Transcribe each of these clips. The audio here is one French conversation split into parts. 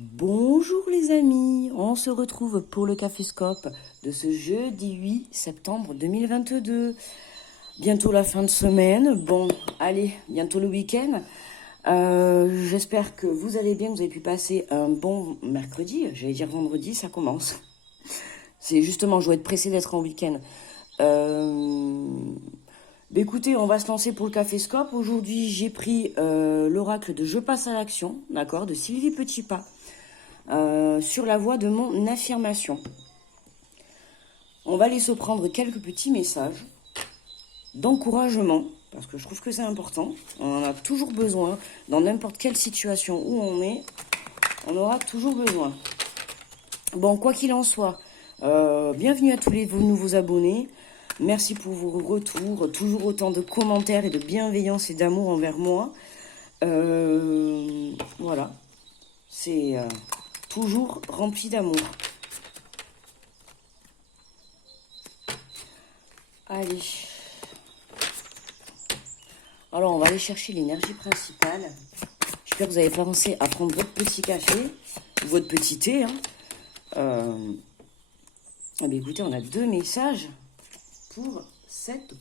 Bonjour les amis, on se retrouve pour le Caféscope de ce jeudi 8 septembre 2022. Bientôt la fin de semaine, bon, allez, bientôt le week-end. J'espère que vous allez bien, que vous avez pu passer un bon mercredi, j'allais dire vendredi, ça commence. C'est justement, je dois être pressée d'être en week-end. Écoutez, on va se lancer pour le Caféscope. Aujourd'hui, j'ai pris l'oracle de Je passe à l'action, d'accord, de Sylvie Petitpas. Sur la voie de mon affirmation. On va aller se prendre quelques petits messages d'encouragement, parce que je trouve que c'est important. On en a toujours besoin, dans n'importe quelle situation où on est, on aura toujours besoin. Bon, quoi qu'il en soit, bienvenue à tous les nouveaux abonnés. Merci pour vos retours, toujours autant de commentaires et de bienveillance et d'amour envers moi. Voilà, c'est... toujours rempli d'amour. Allez. Alors, on va aller chercher l'énergie principale. J'espère que vous avez pensé à prendre votre petit café, ou votre petit thé. Écoutez, on a 2 messages pour cette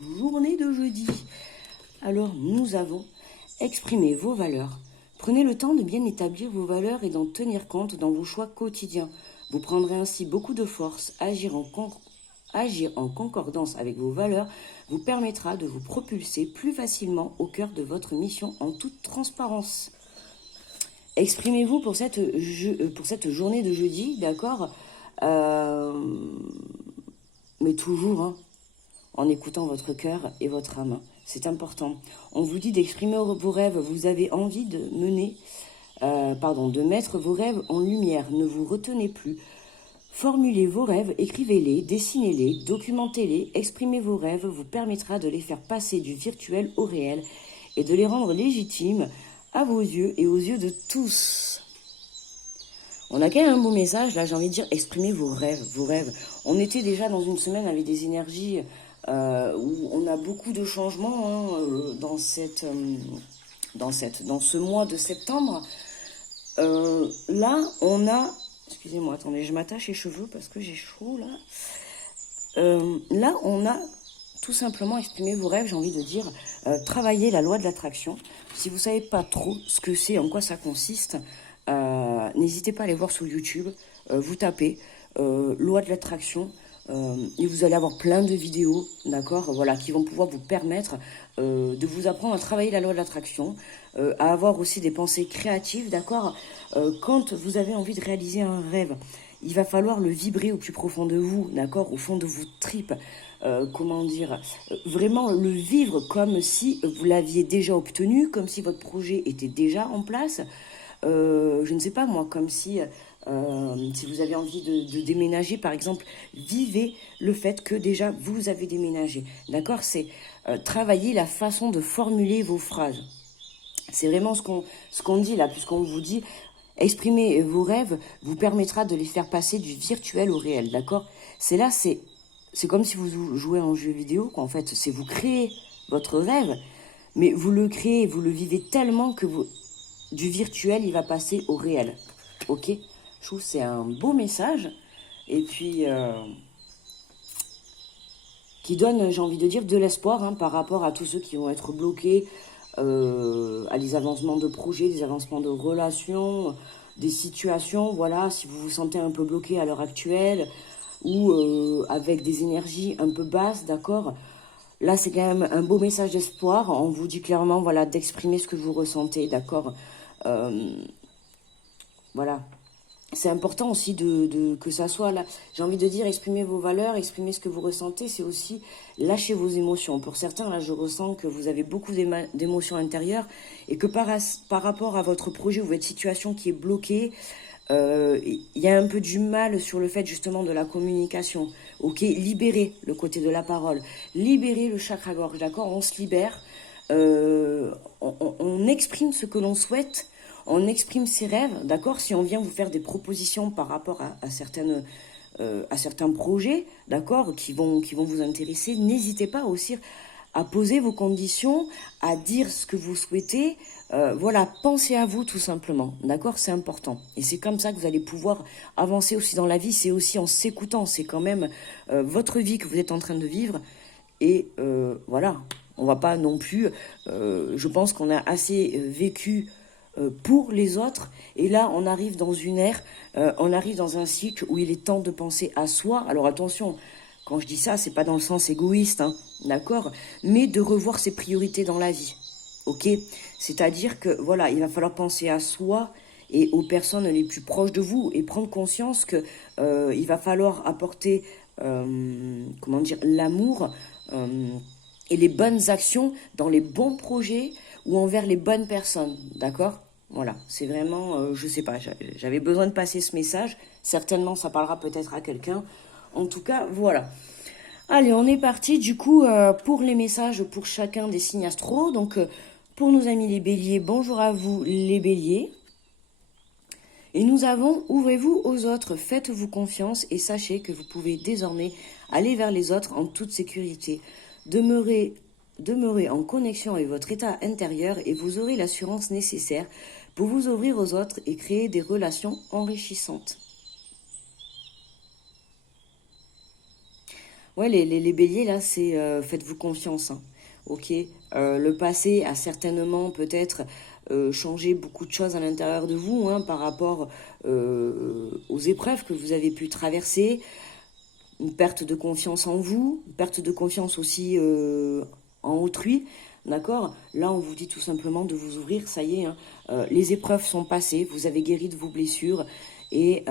journée de jeudi. Alors, nous avons exprimé vos valeurs. Prenez le temps de bien établir vos valeurs et d'en tenir compte dans vos choix quotidiens. Vous prendrez ainsi beaucoup de force. Agir en concordance avec vos valeurs vous permettra de vous propulser plus facilement au cœur de votre mission en toute transparence. Exprimez-vous pour cette journée de jeudi, d'accord, mais toujours en écoutant votre cœur et votre âme. C'est important. On vous dit d'exprimer vos rêves. Vous avez envie de mettre vos rêves en lumière. Ne vous retenez plus. Formulez vos rêves, écrivez-les, dessinez-les, documentez-les. Exprimez vos rêves vous permettra de les faire passer du virtuel au réel et de les rendre légitimes à vos yeux et aux yeux de tous. On a quand même un beau message, là, j'ai envie de dire, exprimez vos rêves, vos rêves. On était déjà dans une semaine avec des énergies où on a beaucoup de changements dans ce mois de septembre. Là, on a... Excusez-moi, attendez, je m'attache les cheveux parce que j'ai chaud, là. Là, on a tout simplement exprimé vos rêves, j'ai envie de dire, travailler la loi de l'attraction. Si vous ne savez pas trop ce que c'est, en quoi ça consiste, n'hésitez pas à aller voir sur YouTube. Vous tapez loi de l'attraction. Et vous allez avoir plein de vidéos, d'accord, voilà, qui vont pouvoir vous permettre de vous apprendre à travailler la loi de l'attraction, à avoir aussi des pensées créatives, d'accord. Quand vous avez envie de réaliser un rêve, il va falloir le vibrer au plus profond de vous, d'accord, au fond de vos tripes, vraiment le vivre comme si vous l'aviez déjà obtenu, comme si votre projet était déjà en place. Je ne sais pas moi, comme si vous avez envie de déménager, par exemple, vivez le fait que déjà vous avez déménagé. D'accord, c'est travailler la façon de formuler vos phrases. C'est vraiment ce qu'on dit là, puisqu'on vous dit exprimer vos rêves vous permettra de les faire passer du virtuel au réel. D'accord, c'est comme si vous jouez à un jeu vidéo, quoi, en fait. C'est vous créez votre rêve, mais vous le créez, vous le vivez tellement que du virtuel, il va passer au réel. Ok, je trouve que c'est un beau message. Et puis, qui donne, j'ai envie de dire, de l'espoir par rapport à tous ceux qui vont être bloqués, à des avancements de projets, des avancements de relations, des situations. Voilà, si vous vous sentez un peu bloqué à l'heure actuelle ou avec des énergies un peu basses, d'accord. Là, c'est quand même un beau message d'espoir. On vous dit clairement, voilà, d'exprimer ce que vous ressentez, d'accord. Voilà. C'est important aussi que ça soit là. J'ai envie de dire, exprimer vos valeurs, exprimer ce que vous ressentez, c'est aussi lâcher vos émotions. Pour certains, là, je ressens que vous avez beaucoup d'émotions intérieures et que par rapport à votre projet ou votre situation qui est bloquée, il y a un peu du mal sur le fait justement de la communication. Ok, libérez le côté de la parole, libérez le chakra-gorge, d'accord. On se libère, on exprime ce que l'on souhaite, on exprime ses rêves, d'accord. Si on vient vous faire des propositions par rapport à certains projets, d'accord, qui vont vous intéresser, n'hésitez pas aussi à poser vos conditions, à dire ce que vous souhaitez. Voilà, pensez à vous tout simplement, d'accord? C'est important. Et c'est comme ça que vous allez pouvoir avancer aussi dans la vie, c'est aussi en s'écoutant, c'est quand même votre vie que vous êtes en train de vivre. Et voilà, on va pas non plus, je pense qu'on a assez vécu pour les autres. Et là, on arrive dans une ère, on arrive dans un cycle où il est temps de penser à soi. Alors attention, quand je dis ça, c'est pas dans le sens égoïste, hein, d'accord? Mais de revoir ses priorités dans la vie, ok? C'est-à-dire que, voilà, il va falloir penser à soi et aux personnes les plus proches de vous et prendre conscience que il va falloir apporter, comment dire, l'amour et les bonnes actions dans les bons projets ou envers les bonnes personnes, d'accord? Voilà, c'est vraiment, je sais pas, j'avais besoin de passer ce message. Certainement, ça parlera peut-être à quelqu'un. En tout cas, voilà. Allez, on est parti du coup pour les messages pour chacun des signes astro. Donc, pour nos amis les béliers, bonjour à vous les béliers. Et nous avons, ouvrez-vous aux autres, faites-vous confiance et sachez que vous pouvez désormais aller vers les autres en toute sécurité. Demeurez en connexion avec votre état intérieur et vous aurez l'assurance nécessaire pour vous ouvrir aux autres et créer des relations enrichissantes. Ouais, les béliers, là, c'est faites-vous confiance. Hein. Ok, le passé a certainement peut-être changé beaucoup de choses à l'intérieur de vous hein, par rapport aux épreuves que vous avez pu traverser. Une perte de confiance en vous, une perte de confiance aussi en autrui. D'accord? Là, on vous dit tout simplement de vous ouvrir, ça y est. Hein, les épreuves sont passées, vous avez guéri de vos blessures. Et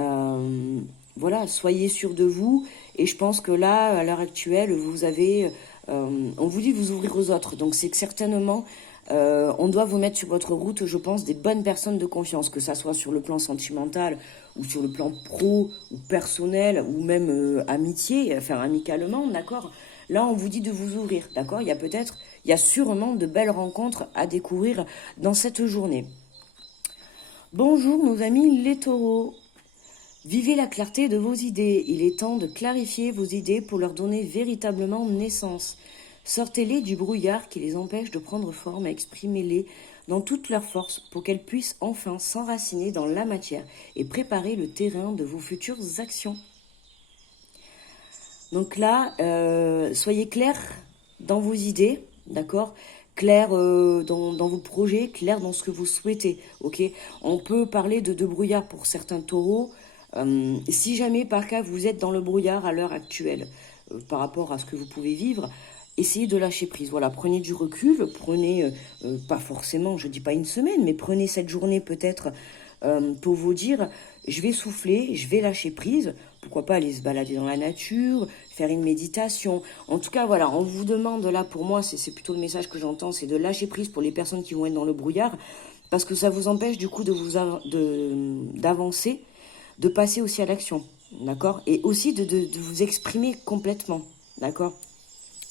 voilà, soyez sûr de vous. Et je pense que là, à l'heure actuelle, vous avez... on vous dit de vous ouvrir aux autres. Donc c'est que certainement, on doit vous mettre sur votre route, je pense, des bonnes personnes de confiance. Que ça soit sur le plan sentimental ou sur le plan pro ou personnel ou même amitié, enfin amicalement, d'accord? Là, on vous dit de vous ouvrir, d'accord? Il y a sûrement de belles rencontres à découvrir dans cette journée. Bonjour nos amis les taureaux. Vivez la clarté de vos idées. Il est temps de clarifier vos idées pour leur donner véritablement naissance. Sortez-les du brouillard qui les empêche de prendre forme et exprimez-les dans toute leur force pour qu'elles puissent enfin s'enraciner dans la matière et préparer le terrain de vos futures actions. Donc là, soyez clairs dans vos idées, d'accord ? Clair dans vos projets, clair dans ce que vous souhaitez, ok ? On peut parler de brouillard pour certains taureaux. Si jamais, par cas, vous êtes dans le brouillard à l'heure actuelle, par rapport à ce que vous pouvez vivre, essayez de lâcher prise. Voilà, prenez du recul, prenez, pas forcément, je dis pas une semaine, mais prenez cette journée peut-être pour vous dire, je vais souffler, je vais lâcher prise. Pourquoi pas aller se balader dans la nature, faire une méditation. En tout cas, voilà, on vous demande là, pour moi, c'est plutôt le message que j'entends, c'est de lâcher prise pour les personnes qui vont être dans le brouillard, parce que ça vous empêche du coup d'avancer, de passer aussi à l'action, d'accord ? Et aussi de vous exprimer complètement, d'accord ?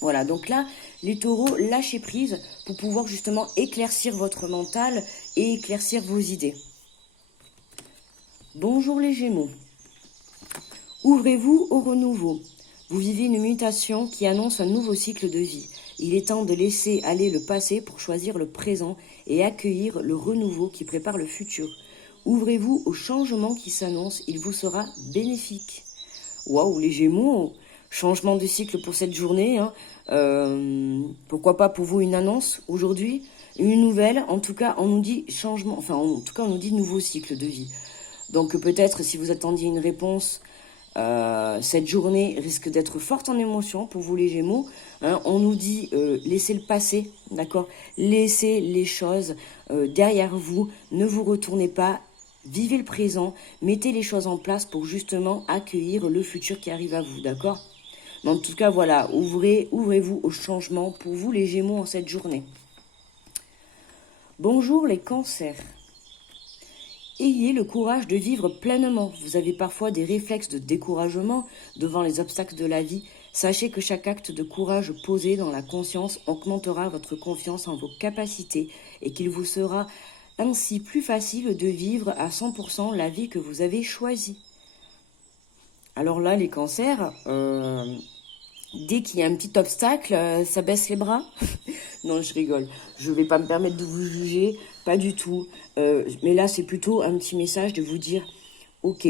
Voilà, donc là, les taureaux, lâchez prise pour pouvoir justement éclaircir votre mental et éclaircir vos idées. Bonjour les Gémeaux. Ouvrez-vous au renouveau. Vous vivez une mutation qui annonce un nouveau cycle de vie. Il est temps de laisser aller le passé pour choisir le présent et accueillir le renouveau qui prépare le futur. Ouvrez-vous au changement qui s'annonce, il vous sera bénéfique. Waouh, les Gémeaux, changement de cycle pour cette journée. Hein. Pourquoi pas pour vous une annonce aujourd'hui, une nouvelle. En tout cas, on nous dit changement. Enfin, en tout cas, on nous dit nouveau cycle de vie. Donc peut-être si vous attendiez une réponse, cette journée risque d'être forte en émotion pour vous les Gémeaux. Hein. On nous dit laissez le passé, d'accord ? Laissez les choses derrière vous. Ne vous retournez pas. Vivez le présent, mettez les choses en place pour justement accueillir le futur qui arrive à vous, d'accord ? Mais en tout cas, voilà, ouvrez-vous au changement pour vous les Gémeaux en cette journée. Bonjour les cancers. Ayez le courage de vivre pleinement. Vous avez parfois des réflexes de découragement devant les obstacles de la vie. Sachez que chaque acte de courage posé dans la conscience augmentera votre confiance en vos capacités et qu'il vous sera ainsi plus facile de vivre à 100% la vie que vous avez choisie. Alors là, les cancers, Dès qu'il y a un petit obstacle, ça baisse les bras. Non, je rigole. Je ne vais pas me permettre de vous juger, pas du tout. Mais là, c'est plutôt un petit message de vous dire, ok,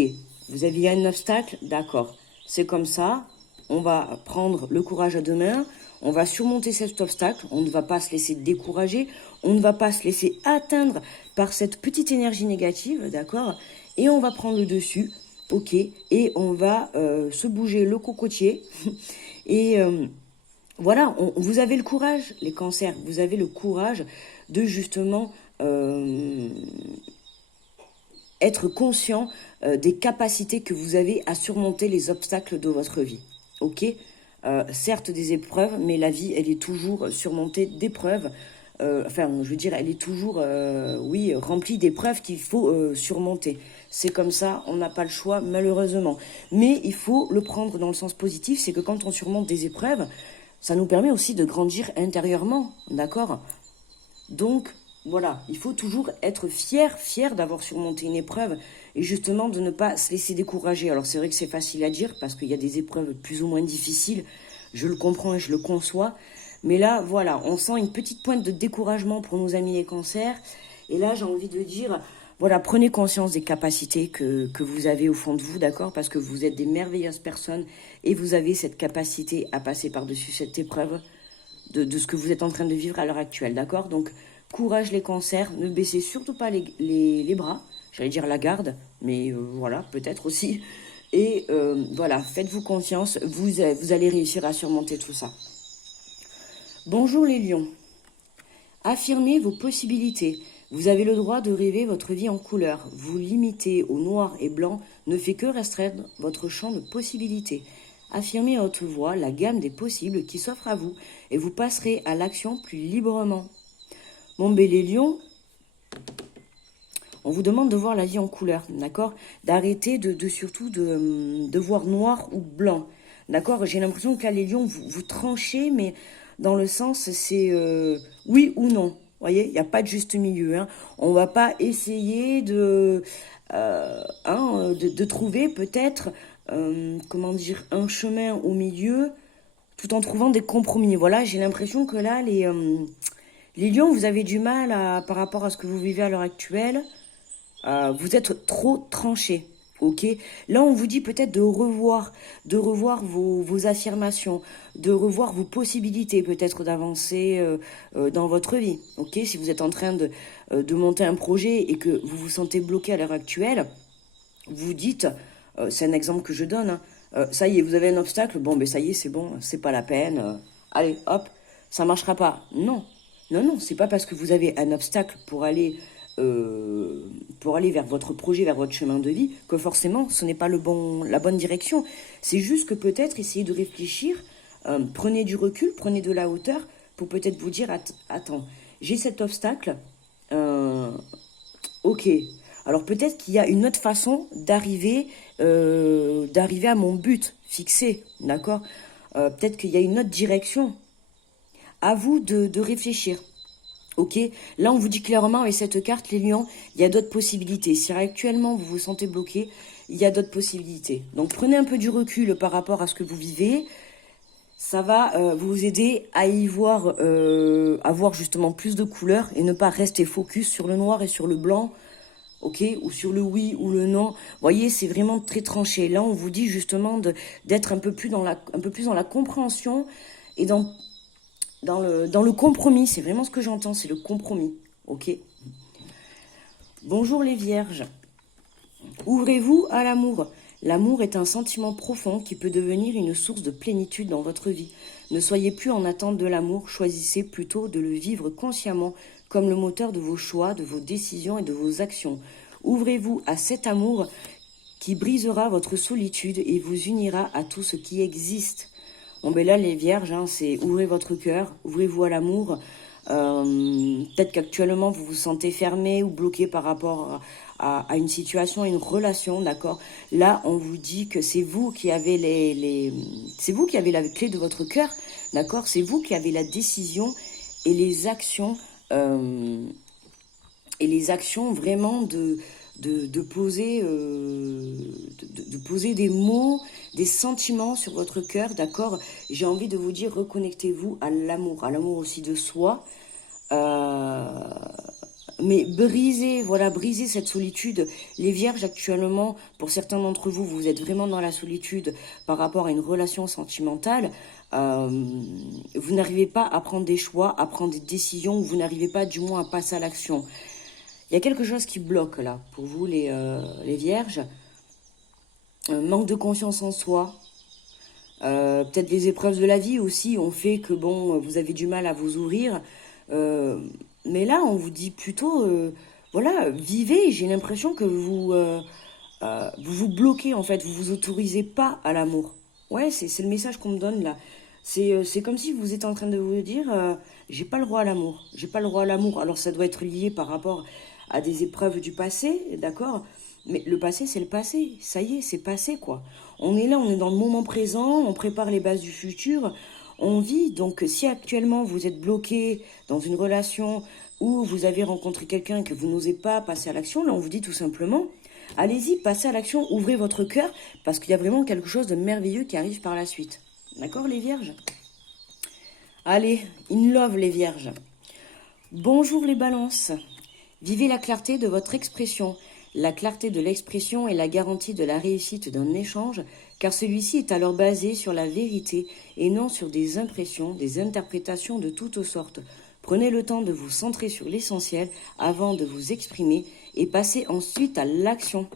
vous avez un obstacle, d'accord. C'est comme ça, on va prendre le courage à deux mains, on va surmonter cet obstacle, on ne va pas se laisser décourager, on ne va pas se laisser atteindre par cette petite énergie négative, d'accord. Et on va prendre le dessus, ok, et on va se bouger le cocotier. Et voilà, vous avez le courage, les cancers, vous avez le courage de justement être conscient des capacités que vous avez à surmonter les obstacles de votre vie. Ok, certes des épreuves, mais la vie, elle est toujours surmontée d'épreuves. Enfin, je veux dire, elle est toujours, oui, remplie d'épreuves qu'il faut surmonter. C'est comme ça, on n'a pas le choix, malheureusement. Mais il faut le prendre dans le sens positif, c'est que quand on surmonte des épreuves, ça nous permet aussi de grandir intérieurement, d'accord? Donc, voilà, il faut toujours être fier d'avoir surmonté une épreuve et justement de ne pas se laisser décourager. Alors c'est vrai que c'est facile à dire parce qu'il y a des épreuves plus ou moins difficiles, je le comprends et je le conçois, mais là, voilà, on sent une petite pointe de découragement pour nos amis les cancers. Et là, j'ai envie de dire, voilà, prenez conscience des capacités que vous avez au fond de vous, d'accord? Parce que vous êtes des merveilleuses personnes et vous avez cette capacité à passer par-dessus cette épreuve de ce que vous êtes en train de vivre à l'heure actuelle, d'accord? Donc, courage les cancers, ne baissez surtout pas les bras, j'allais dire la garde, mais voilà, peut-être aussi. Et voilà, faites-vous confiance, vous allez réussir à surmonter tout ça. Bonjour les lions. Affirmez vos possibilités. Vous avez le droit de rêver votre vie en couleur. Vous limiter au noir et blanc ne fait que restreindre votre champ de possibilités. Affirmez à haute voix la gamme des possibles qui s'offrent à vous et vous passerez à l'action plus librement. Bon, ben les lions, on vous demande de voir la vie en couleur, d'accord? D'arrêter surtout de voir noir ou blanc, d'accord? J'ai l'impression que là, les lions, vous tranchez, mais dans le sens, c'est oui ou non. Vous voyez, il n'y a pas de juste milieu. Hein. On ne va pas essayer de trouver peut-être, comment dire, un chemin au milieu tout en trouvant des compromis. Voilà, j'ai l'impression que là, les lions, vous avez du mal par rapport à ce que vous vivez à l'heure actuelle. Vous êtes trop tranché. Ok. Là, on vous dit peut-être de revoir vos affirmations, de revoir vos possibilités peut-être d'avancer dans votre vie. Ok. Si vous êtes en train de monter un projet et que vous vous sentez bloqué à l'heure actuelle, vous dites, c'est un exemple que je donne, hein, ça y est, vous avez un obstacle, bon, ben ça y est, c'est bon, c'est pas la peine, allez, hop, ça marchera pas. Non, non, non, c'est pas parce que vous avez un obstacle pour aller vers votre projet, vers votre chemin de vie, que forcément, ce n'est pas la bonne direction. C'est juste que peut-être essayer de réfléchir, prenez du recul, prenez de la hauteur, pour peut-être vous dire, attends, j'ai cet obstacle, ok, alors peut-être qu'il y a une autre façon d'arriver à mon but fixé, d'accord. Peut-être qu'il y a une autre direction. À vous de réfléchir. Ok, là on vous dit clairement avec cette carte, les lions, il y a d'autres possibilités. Si actuellement vous vous sentez bloqué, il y a d'autres possibilités. Donc prenez un peu du recul par rapport à ce que vous vivez. Ça va vous aider à y voir, à voir justement plus de couleurs et ne pas rester focus sur le noir et sur le blanc. Ok, ou sur le oui ou le non. Vous voyez, c'est vraiment très tranché. Là, on vous dit justement d'être un peu plus dans la compréhension et dans le compromis. C'est vraiment ce que j'entends, c'est le compromis. Ok. Bonjour les vierges. Ouvrez-vous à l'amour. L'amour est un sentiment profond qui peut devenir une source de plénitude dans votre vie. Ne soyez plus en attente de l'amour, choisissez plutôt de le vivre consciemment comme le moteur de vos choix, de vos décisions et de vos actions. Ouvrez-vous à cet amour qui brisera votre solitude et vous unira à tout ce qui existe. Bon ben là les vierges, hein, c'est ouvrez votre cœur, ouvrez-vous à l'amour. Peut-être qu'actuellement vous vous sentez fermé ou bloqué par rapport à une situation, à une relation, d'accord. Là on vous dit que c'est vous qui avez c'est vous qui avez la clé de votre cœur, d'accord. C'est vous qui avez la décision et les actions vraiment de poser, de poser des mots, des sentiments sur votre cœur, d'accord? J'ai envie de vous dire, reconnectez-vous à l'amour aussi de soi. Mais brisez, voilà, brisez cette solitude. Les vierges actuellement, pour certains d'entre vous, vous êtes vraiment dans la solitude par rapport à une relation sentimentale. Vous n'arrivez pas à prendre des choix, à prendre des décisions, ou vous n'arrivez pas du moins à passer à l'action. Il y a quelque chose qui bloque là, pour vous les vierges. Manque de confiance en soi. Peut-être les épreuves de la vie aussi ont fait que bon, vous avez du mal à vous ouvrir. Mais là, on vous dit plutôt, voilà, vivez. J'ai l'impression que vous vous bloquez en fait, vous vous autorisez pas à l'amour. Ouais, c'est le message qu'on me donne là. C'est comme si vous êtes en train de vous dire, j'ai pas le droit à l'amour. J'ai pas le droit à l'amour. Alors ça doit être lié par rapport à des épreuves du passé, d'accord? Mais le passé, c'est le passé. Ça y est, c'est passé quoi. On est là, on est dans le moment présent, on prépare les bases du futur, on vit. Donc si actuellement vous êtes bloqué dans une relation où vous avez rencontré quelqu'un que vous n'osez pas passer à l'action, là on vous dit tout simplement, allez-y, passez à l'action, ouvrez votre cœur, parce qu'il y a vraiment quelque chose de merveilleux qui arrive par la suite. D'accord les vierges? Allez, in love les vierges. Bonjour les balances. Vivez la clarté de votre expression. La clarté de l'expression est la garantie de la réussite d'un échange, car celui-ci est alors basé sur la vérité et non sur des impressions, des interprétations de toutes sortes. Prenez le temps de vous centrer sur l'essentiel avant de vous exprimer et passez ensuite à l'action.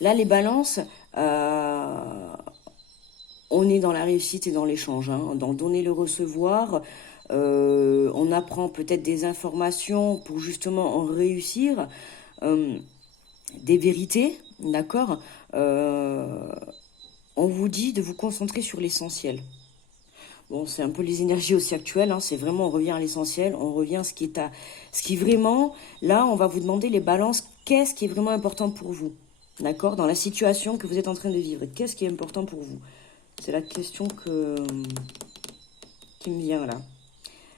Là, les balances, on est dans la réussite et dans l'échange, hein, dans le donner, le recevoir. On apprend peut-être des informations pour justement en réussir. Des vérités, d'accord. On vous dit de vous concentrer sur l'essentiel. Bon, c'est un peu les énergies aussi actuelles, hein, c'est vraiment, on revient à l'essentiel, on revient à ce qui vraiment, là, on va vous demander les balances, qu'est-ce qui est vraiment important pour vous, d'accord, dans la situation que vous êtes en train de vivre, qu'est-ce qui est important pour vous? C'est la question qui me vient là.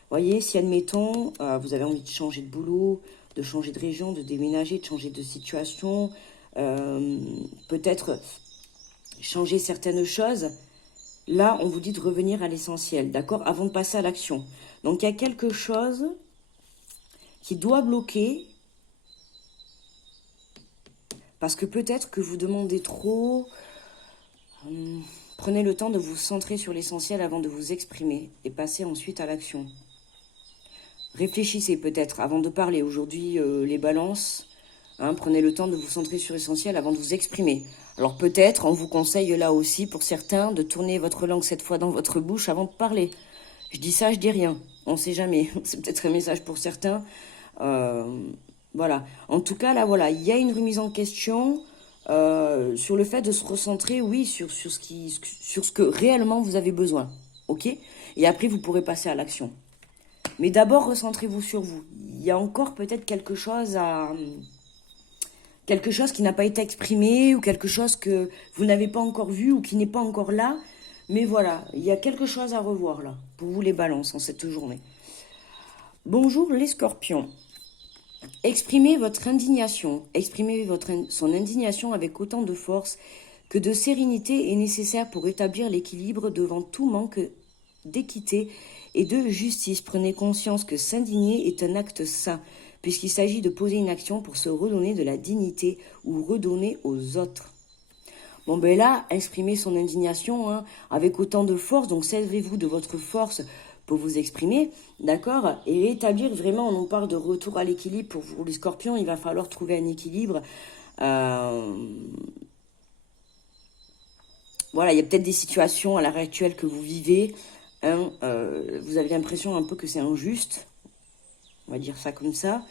Voyez, si admettons, vous avez envie de changer de boulot, de changer de région, de déménager, de changer de situation, peut-être changer certaines choses, là, on vous dit de revenir à l'essentiel, d'accord, avant de passer à l'action. Donc, il y a quelque chose qui doit bloquer, parce que peut-être que vous demandez trop. Prenez le temps de vous centrer sur l'essentiel avant de vous exprimer et passer ensuite à l'action. Réfléchissez peut-être avant de parler. Aujourd'hui, les balances, hein, prenez le temps de vous centrer sur l'essentiel avant de vous exprimer. Alors peut-être, on vous conseille là aussi, pour certains, de tourner votre langue cette fois dans votre bouche avant de parler. Je dis ça, je dis rien. On ne sait jamais. C'est peut-être un message pour certains. Voilà. En tout cas, là, voilà, il y a une remise en question sur le fait de se recentrer, oui, sur ce que réellement vous avez besoin. Ok? Et après, vous pourrez passer à l'action. Mais d'abord, recentrez-vous sur vous. Il y a encore peut-être quelque chose qui n'a pas été exprimé ou quelque chose que vous n'avez pas encore vu ou qui n'est pas encore là. Mais voilà, il y a quelque chose à revoir là, pour vous les balances en cette journée. Bonjour les scorpions. Exprimez votre indignation. Exprimez son indignation avec autant de force que de sérénité est nécessaire pour établir l'équilibre devant tout manque d'équité et de justice. Prenez conscience que s'indigner est un acte sain, puisqu'il s'agit de poser une action pour se redonner de la dignité ou redonner aux autres. Bon ben là, exprimez son indignation hein, avec autant de force, donc servez-vous de votre force pour vous exprimer, d'accord? Et établir vraiment, on parle de retour à l'équilibre pour vous les scorpions, il va falloir trouver un équilibre. Voilà, il y a peut-être des situations à l'heure actuelle que vous vivez, hein, vous avez l'impression un peu que c'est injuste, on va dire ça comme ça.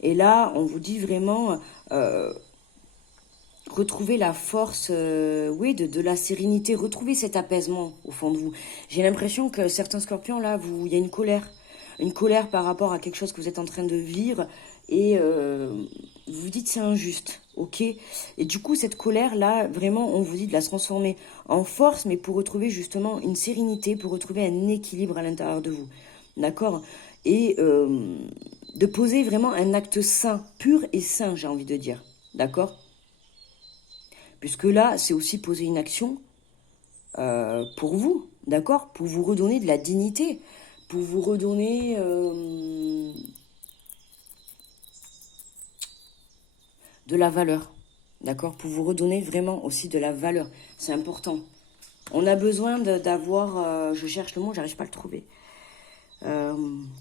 Et là, on vous dit vraiment, retrouvez la force, oui, de la sérénité, retrouvez cet apaisement au fond de vous. J'ai l'impression que certains scorpions, là, il y a une colère par rapport à quelque chose que vous êtes en train de vivre, et vous vous dites c'est injuste, ok? Et du coup, cette colère-là, vraiment, on vous dit de la transformer en force, mais pour retrouver justement une sérénité, pour retrouver un équilibre à l'intérieur de vous, d'accord? Et de poser vraiment un acte sain, pur et sain, j'ai envie de dire. d'accord? Puisque là, c'est aussi poser une action pour vous, d'accord? Pour vous redonner de la dignité, pour vous redonner de la valeur, d'accord? Pour vous redonner vraiment aussi de la valeur. C'est important. On a besoin d'avoir, je cherche le mot, j'arrive pas à le trouver.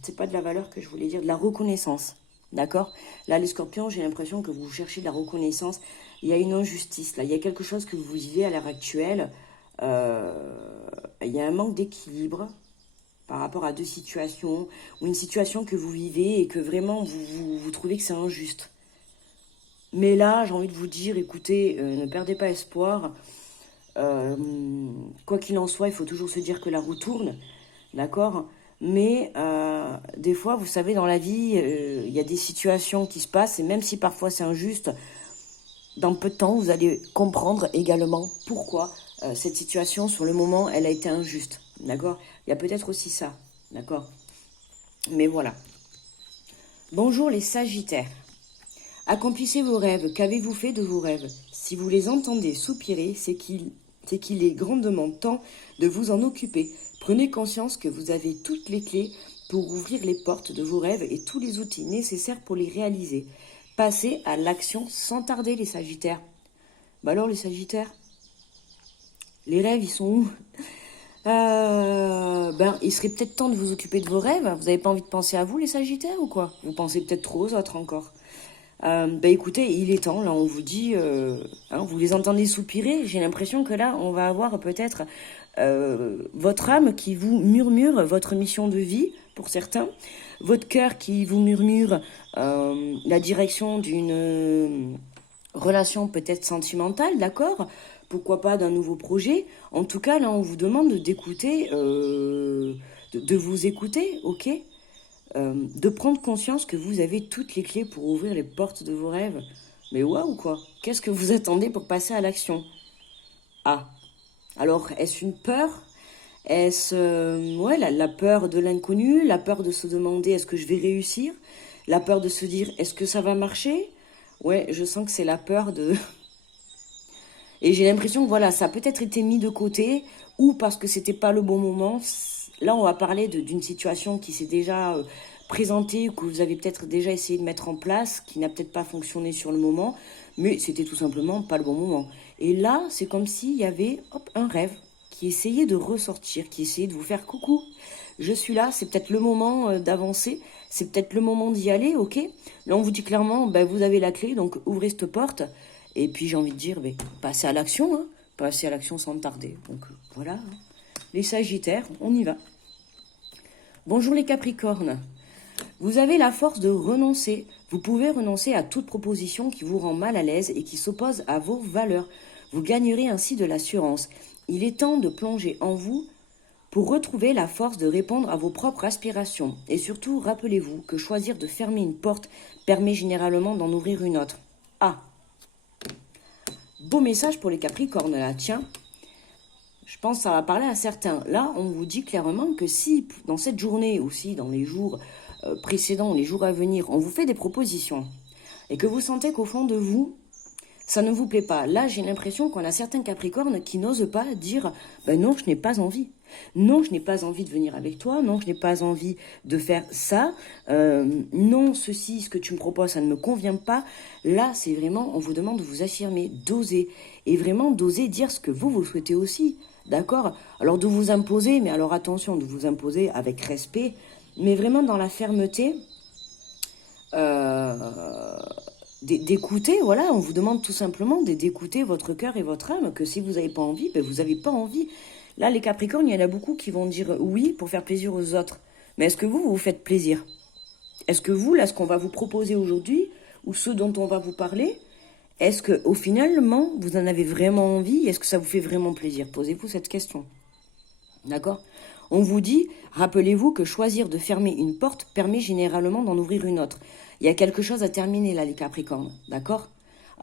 C'est pas de la valeur que je voulais dire, de la reconnaissance. D'accord? Là, les scorpions, j'ai l'impression que vous cherchez de la reconnaissance. Il y a une injustice, là. Il y a quelque chose que vous vivez à l'heure actuelle. Il y a un manque d'équilibre par rapport à deux situations, ou une situation que vous vivez et que vraiment vous trouvez que c'est injuste. Mais là, j'ai envie de vous dire, écoutez, ne perdez pas espoir. Quoi qu'il en soit, il faut toujours se dire que la roue tourne. D'accord? Mais des fois, vous savez, dans la vie, il y a des situations qui se passent, et même si parfois c'est injuste, dans peu de temps, vous allez comprendre également pourquoi cette situation, sur le moment, elle a été injuste. D'accord? Il y a peut-être aussi ça. D'accord? Mais voilà. Bonjour les Sagittaires. Accomplissez vos rêves. Qu'avez-vous fait de vos rêves? Si vous les entendez soupirer, c'est qu'il est grandement temps de vous en occuper. Prenez conscience que vous avez toutes les clés pour ouvrir les portes de vos rêves et tous les outils nécessaires pour les réaliser. Passez à l'action sans tarder, les Sagittaires. Bah alors, les Sagittaires, les rêves, ils sont où? Il serait peut-être temps de vous occuper de vos rêves. Vous n'avez pas envie de penser à vous, les Sagittaires, ou quoi? Vous pensez peut-être trop aux autres encore. Écoutez, il est temps, là, on vous dit, vous les entendez soupirer, j'ai l'impression que là, on va avoir peut-être votre âme qui vous murmure votre mission de vie, pour certains, votre cœur qui vous murmure la direction d'une relation peut-être sentimentale, d'accord? Pourquoi pas d'un nouveau projet? En tout cas, là, on vous demande d'écouter, de vous écouter, ok? De prendre conscience que vous avez toutes les clés pour ouvrir les portes de vos rêves. Mais waouh quoi, qu'est-ce que vous attendez pour passer à l'action? Ah, alors est-ce une peur? Est-ce la peur de l'inconnu, la peur de se demander est-ce que je vais réussir? La peur de se dire est-ce que ça va marcher? Ouais, je sens que c'est la peur de... Et j'ai l'impression que voilà, ça a peut-être été mis de côté ou parce que c'était pas le bon moment. Là, on va parler d'une situation qui s'est déjà présentée, que vous avez peut-être déjà essayé de mettre en place, qui n'a peut-être pas fonctionné sur le moment, mais c'était tout simplement pas le bon moment. Et là, c'est comme s'il y avait un rêve qui essayait de ressortir, qui essayait de vous faire coucou. Je suis là, c'est peut-être le moment d'avancer, c'est peut-être le moment d'y aller, ok? Là, on vous dit clairement, vous avez la clé, donc ouvrez cette porte. Et puis, j'ai envie de dire, passez à l'action, hein, passez à l'action sans tarder. Donc, voilà, hein. Les Sagittaires, on y va. Bonjour les Capricornes. Vous avez la force de renoncer. Vous pouvez renoncer à toute proposition qui vous rend mal à l'aise et qui s'oppose à vos valeurs. Vous gagnerez ainsi de l'assurance. Il est temps de plonger en vous pour retrouver la force de répondre à vos propres aspirations. Et surtout, rappelez-vous que choisir de fermer une porte permet généralement d'en ouvrir une autre. Ah, beau message pour les Capricornes là, tiens. Je pense que ça va parler à certains. Là, on vous dit clairement que si, dans cette journée ou si dans les jours précédents, les jours à venir, on vous fait des propositions et que vous sentez qu'au fond de vous, ça ne vous plaît pas. Là, j'ai l'impression qu'on a certains Capricornes qui n'osent pas dire « non, je n'ai pas envie. Non, je n'ai pas envie de venir avec toi. Non, je n'ai pas envie de faire ça. Non, ceci, ce que tu me proposes, ça ne me convient pas. » Là, c'est vraiment, on vous demande de vous affirmer, d'oser. Et vraiment d'oser dire ce que vous souhaitez aussi. D'accord? Alors de vous imposer, mais alors attention, de vous imposer avec respect, mais vraiment dans la fermeté, d'écouter, voilà, on vous demande tout simplement d'écouter votre cœur et votre âme, que si vous n'avez pas envie, vous n'avez pas envie. Là, les Capricornes, il y en a beaucoup qui vont dire oui pour faire plaisir aux autres. Mais est-ce que vous vous faites plaisir? Est-ce que vous, là, ce qu'on va vous proposer aujourd'hui, ou ce dont on va vous parler, est-ce qu'au finalement, vous en avez vraiment envie? Est-ce que ça vous fait vraiment plaisir? Posez-vous cette question. D'accord? On vous dit, rappelez-vous que choisir de fermer une porte permet généralement d'en ouvrir une autre. Il y a quelque chose à terminer là, les Capricornes. D'accord?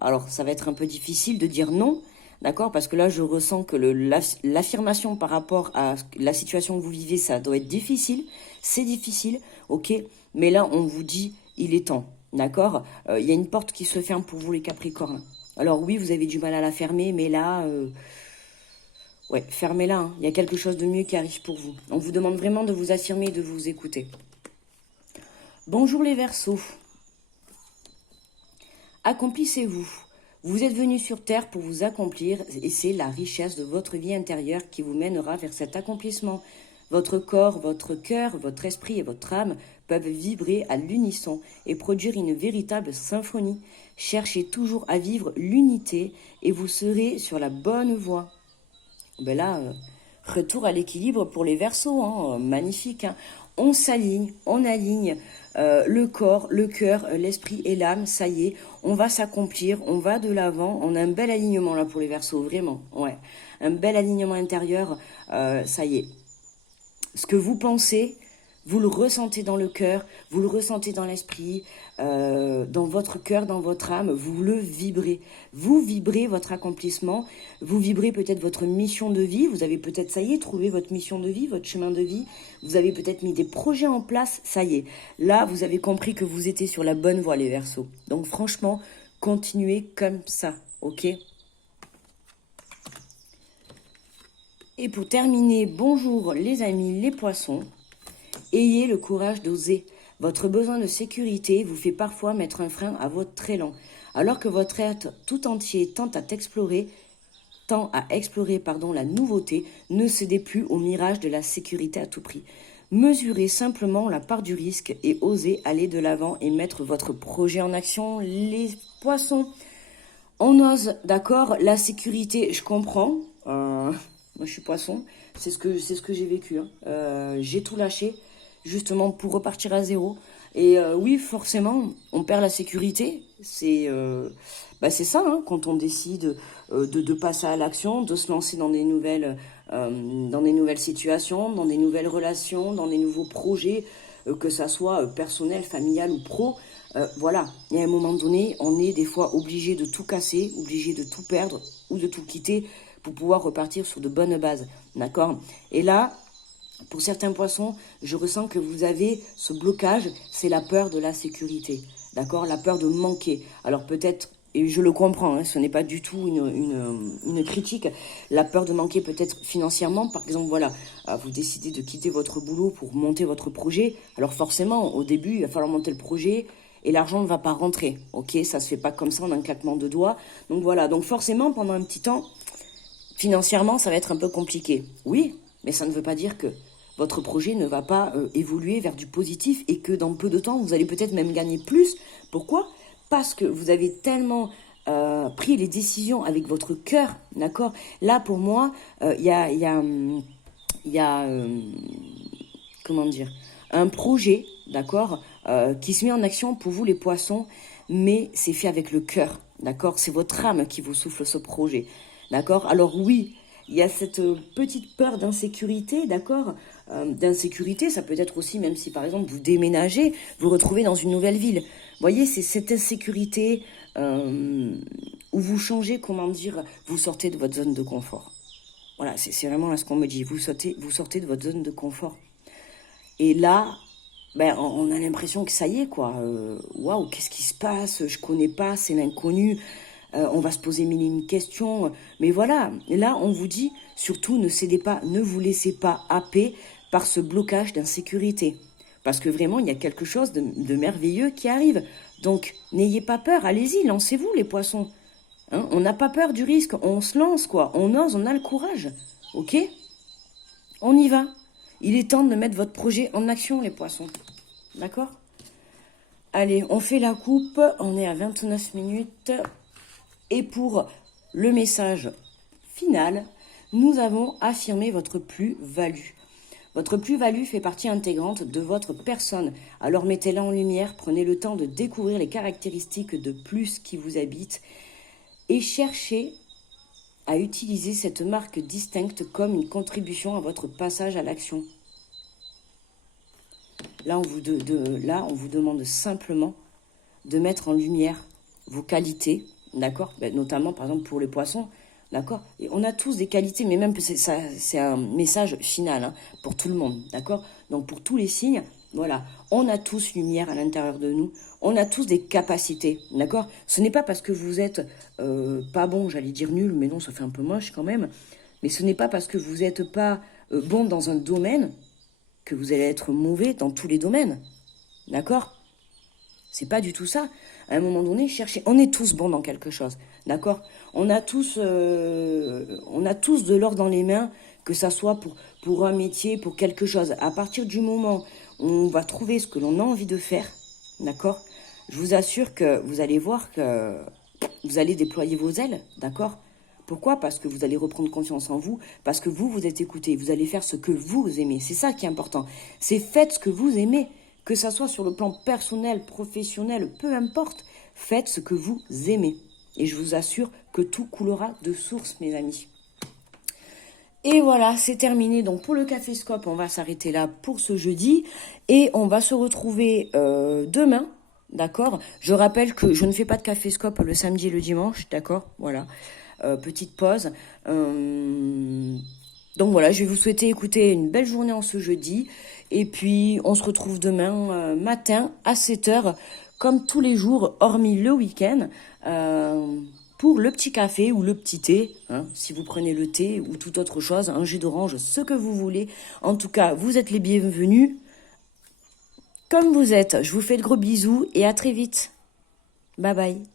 Alors, ça va être un peu difficile de dire non. D'accord? Parce que là, je ressens que l'affirmation par rapport à la situation que vous vivez, ça doit être difficile. C'est difficile, ok? Mais là, on vous dit, il est temps. d'accord? Il y a une porte qui se ferme pour vous les Capricornes. Alors oui, vous avez du mal à la fermer, mais là, ouais, fermez-la, hein. Il y a quelque chose de mieux qui arrive pour vous. On vous demande vraiment de vous affirmer et de vous écouter. Bonjour les Verseaux. Accomplissez-vous. Vous êtes venus sur Terre pour vous accomplir et c'est la richesse de votre vie intérieure qui vous mènera vers cet accomplissement. Votre corps, votre cœur, votre esprit et votre âme peuvent vibrer à l'unisson et produire une véritable symphonie. Cherchez toujours à vivre l'unité et vous serez sur la bonne voie. Ben là, retour à l'équilibre pour les Verseaux, hein, magnifique. Hein. On s'aligne, on aligne le corps, le cœur, l'esprit et l'âme, ça y est, on va s'accomplir, on va de l'avant, on a un bel alignement là pour les Verseaux, vraiment, ouais. Un bel alignement intérieur, ça y est. Ce que vous pensez, vous le ressentez dans le cœur, vous le ressentez dans l'esprit, dans votre cœur, dans votre âme, vous le vibrez. Vous vibrez votre accomplissement, vous vibrez peut-être votre mission de vie, vous avez peut-être, ça y est, trouvé votre mission de vie, votre chemin de vie, vous avez peut-être mis des projets en place, ça y est. Là, vous avez compris que vous étiez sur la bonne voie, les Verseaux. Donc franchement, continuez comme ça, ok ? Et pour terminer, bonjour les amis, les poissons. Ayez le courage d'oser. Votre besoin de sécurité vous fait parfois mettre un frein à votre élan. Alors que votre être tout entier tend à explorer la nouveauté, ne cédez plus au mirage de la sécurité à tout prix. Mesurez simplement la part du risque et osez aller de l'avant et mettre votre projet en action, les poissons. On ose, d'accord, la sécurité, je comprends. Moi, je suis poisson, c'est ce que j'ai vécu. Hein. J'ai tout lâché, justement, pour repartir à zéro. Et oui, forcément, on perd la sécurité. C'est ça, hein, quand on décide de passer à l'action, de se lancer dans des nouvelles situations, dans des nouvelles relations, dans des nouveaux projets, que ça soit personnel, familial ou pro. Voilà, il y a un moment donné, on est des fois obligé de tout casser, obligé de tout perdre ou de tout quitter pour pouvoir repartir sur de bonnes bases, d'accord? Et là, pour certains poissons, je ressens que vous avez ce blocage, c'est la peur de la sécurité, d'accord? La peur de manquer. Alors peut-être, et je le comprends, hein, ce n'est pas du tout une critique, la peur de manquer peut-être financièrement, par exemple, voilà, vous décidez de quitter votre boulot pour monter votre projet, alors forcément, au début, il va falloir monter le projet, et l'argent ne va pas rentrer, ok? Ça se fait pas comme ça en un claquement de doigts, donc voilà, donc forcément, pendant un petit temps, financièrement, ça va être un peu compliqué. Oui, mais ça ne veut pas dire que votre projet ne va pas évoluer vers du positif et que dans peu de temps, vous allez peut-être même gagner plus. Pourquoi ? Parce que vous avez tellement pris les décisions avec votre cœur, d'accord ? Là, pour moi, il y a comment dire, un projet, d'accord, qui se met en action pour vous, les poissons, mais c'est fait avec le cœur, d'accord ? C'est votre âme qui vous souffle ce projet. D'accord ? Alors oui, il y a cette petite peur d'insécurité, d'accord ? D'insécurité, ça peut être aussi, même si par exemple vous déménagez, vous retrouvez dans une nouvelle ville. Vous voyez, c'est cette insécurité où vous changez, comment dire, vous sortez de votre zone de confort. Voilà, c'est vraiment là ce qu'on me dit, vous sortez de votre zone de confort. Et là, ben, on a l'impression que ça y est, quoi. Waouh, qu'est-ce qui se passe ? Je connais pas, c'est l'inconnu. On va se poser mille et une questions. Mais voilà, là, on vous dit, surtout, ne cédez pas, ne vous laissez pas happer par ce blocage d'insécurité. Parce que vraiment, il y a quelque chose de merveilleux qui arrive. Donc, n'ayez pas peur, allez-y, lancez-vous, les poissons. Hein, on n'a pas peur du risque, on se lance, quoi. On ose, on a le courage. Ok ? On y va. Il est temps de mettre votre projet en action, les poissons. D'accord ? Allez, on fait la coupe. On est à 29 minutes. Et pour le message final, nous avons affirmé votre plus-value. Votre plus-value fait partie intégrante de votre personne. Alors mettez-la en lumière, prenez le temps de découvrir les caractéristiques de plus qui vous habitent et cherchez à utiliser cette marque distincte comme une contribution à votre passage à l'action. Là, on vous demande simplement de mettre en lumière vos qualités, d'accord ? Notamment, par exemple, pour les poissons, d'accord ? Et on a tous des qualités, mais même c'est un message final, hein, pour tout le monde, d'accord ? Donc, pour tous les signes, Voilà, on a tous lumière à l'intérieur de nous, on a tous des capacités, d'accord? Ce n'est pas parce que vous êtes pas bon, j'allais dire nul, mais non, ça fait un peu moche quand même, mais ce n'est pas parce que vous n'êtes pas bon dans un domaine que vous allez être mauvais dans tous les domaines, d'accord? C'est pas du tout ça. À un moment donné, cherchez. On est tous bons dans quelque chose, d'accord? On a tous de l'or dans les mains, que ça soit pour un métier, pour quelque chose. À partir du moment où on va trouver ce que l'on a envie de faire, d'accord? Je vous assure que vous allez voir que vous allez déployer vos ailes, d'accord? Pourquoi? Parce que vous allez reprendre confiance en vous, parce que vous êtes écouté, vous allez faire ce que vous aimez. C'est ça qui est important. C'est faites ce que vous aimez, que ça soit sur le plan personnel, professionnel, peu importe. Faites ce que vous aimez. Et je vous assure que tout coulera de source, mes amis. Et voilà, c'est terminé. Donc pour le Café Scope, on va s'arrêter là pour ce jeudi. Et on va se retrouver demain. D'accord? Je rappelle que je ne fais pas de Café Scope le samedi et le dimanche. D'accord? Voilà. Petite pause. Donc voilà, je vais vous souhaiter écouter une belle journée en ce jeudi. Et puis, on se retrouve demain matin à 7h, comme tous les jours, hormis le week-end, pour le petit café ou le petit thé, hein, si vous prenez le thé ou toute autre chose, un jus d'orange, ce que vous voulez. En tout cas, vous êtes les bienvenus. Comme vous êtes, je vous fais de gros bisous et à très vite. Bye bye.